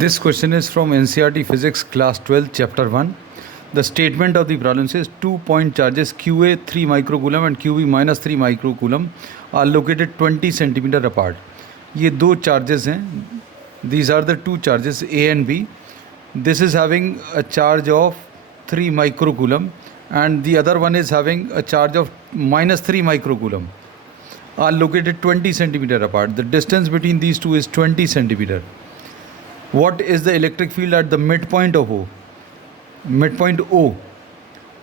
This question is from NCERT Physics Class 12 Chapter 1. The statement of the problem says 2 point charges QA 3 microcoulomb and QB minus 3 microcoulomb are located 20 centimeter apart. ये दो charges हैं. These are the two charges A and B. This is having a charge of 3 microcoulomb and the other one is having a charge of minus 3 microcoulomb. Are located 20 centimeter apart. The distance between these two is 20 centimeter. What is the electric field at the midpoint of O? Midpoint O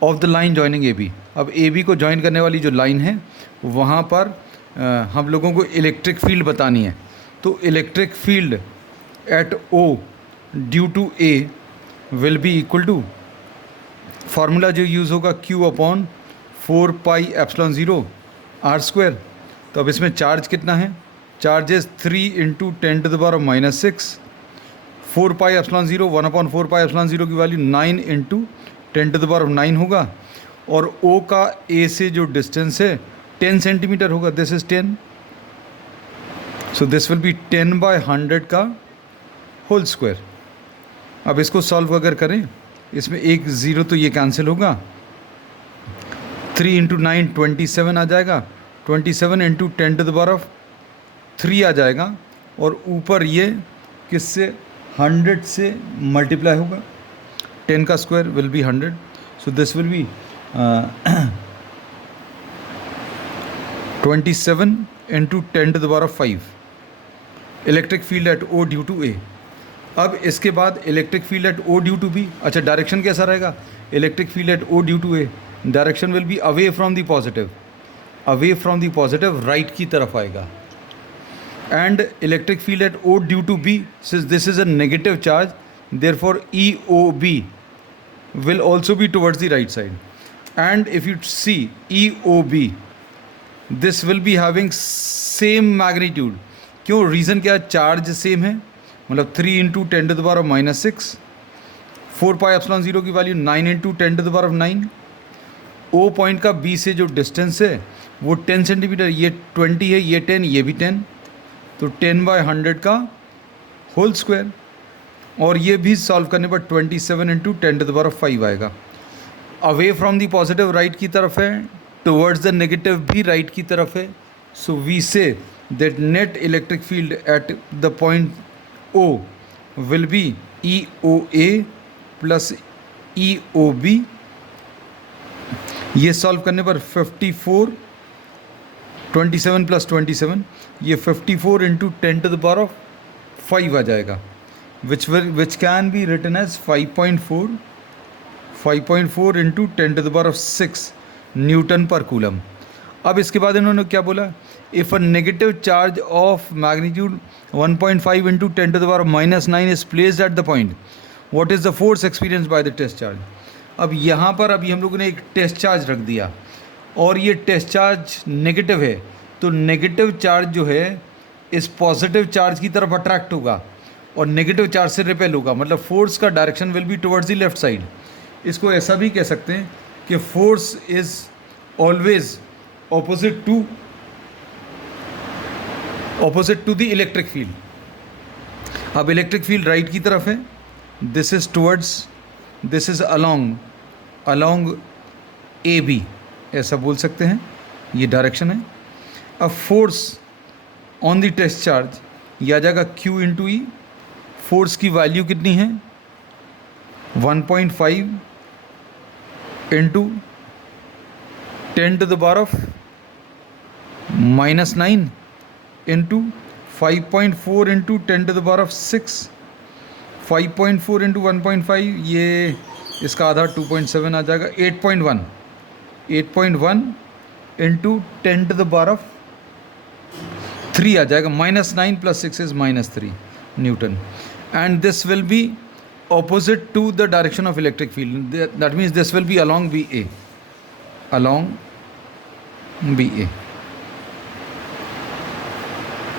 of the line joining AB. अब AB को join करने वाली जो line है वहाँ पर हम लोगों को इलेक्ट्रिक फील्ड बतानी है. तो electric field at O due to A will be equal to, formula जो यूज़ होगा Q upon 4 pi epsilon 0 R square. तो अब इसमें चार्ज कितना है? Charges 3 into 10⁻⁻6. 4 pi epsilon 0 1/4 pi epsilon 0 की वैल्यू 9 इंटू 10⁻9 होगा. और O का A से जो डिस्टेंस है 10 सेंटीमीटर होगा. This is 10. So this will B 10/100 का होल स्क्वायर. अब इसको सॉल्व अगर करें, इसमें एक ज़ीरो तो ये कैंसिल होगा. 3 इंटू 9 27 आ जाएगा. 27 इंटू 10⁻3 आ जाएगा. और ऊपर ये किससे 100 से मल्टीप्लाई होगा. 10 का square will be 100. So this will be 27 into 10⁵. Electric field at O due to A. अब इसके बाद electric field at O due to B. अच्छा, डायरेक्शन कैसा रहेगा? Electric field at O due to A, direction will be away from the positive. Away from the positive right की तरफ आएगा. And electric field at O due to B, since this is a negative charge, therefore EOB will also be towards the right side. And if you see EOB, this will be having same magnitude. क्यों? Reason क्या? Charge same है. मतलब 3 into 10⁻⁻6. 4 pi epsilon 0 की value 9 into 10⁻9. O point का B से जो distance है वो 10 सेंटीमीटर. ये 20 है, ये 10, ये भी 10. तो 10/100 का होल स्क्वायर. और ये भी सॉल्व करने पर 27 इंटू 10⁵ आएगा. Away from the positive right की तरफ है, टुवर्ड्स द नेगेटिव भी राइट की तरफ है. So we say that net electric field at the point O will be EOA plus EOB. ये सॉल्व करने पर 54, 27 प्लस 27, ये 54 इंटू 10⁵ आ जाएगा. Which can be written as 5.4 into 10⁶ newton पर कूलम. अब इसके बाद इन्होंने क्या बोला? If a negative charge of magnitude 1.5 into 10⁻⁻9 is placed at the point, what is the force experience by the test charge. अब यहाँ पर अभी हम लोगों ने एक टेस्ट चार्ज रख दिया और ये टेस्ट चार्ज नेगेटिव है. तो नेगेटिव चार्ज जो है इस पॉजिटिव चार्ज की तरफ अट्रैक्ट होगा और नेगेटिव चार्ज से रिपेल होगा. मतलब फोर्स का direction will be towards the left side. इसको ऐसा भी कह सकते हैं कि force is always opposite to the electric field. अब इलेक्ट्रिक फील्ड राइट की तरफ है. This is towards, this is along AB, ऐसा बोल सकते हैं. ये डायरेक्शन है. अब force on the test charge ये आ जाएगा Q इंटू E. फोर्स की वैल्यू कितनी है? 1.5 इंटू 10⁻⁻9 इंटू 5.4 इंटू 10⁻6. 5.4 इंटू 1.5, ये इसका आधा 2.7 आ जाएगा. 8.1 इंटू 10⁻3 आ जाएगा. -9 plus 6 is -3 newton. And this will be opposite to the direction of electric field. That means this will be along BA.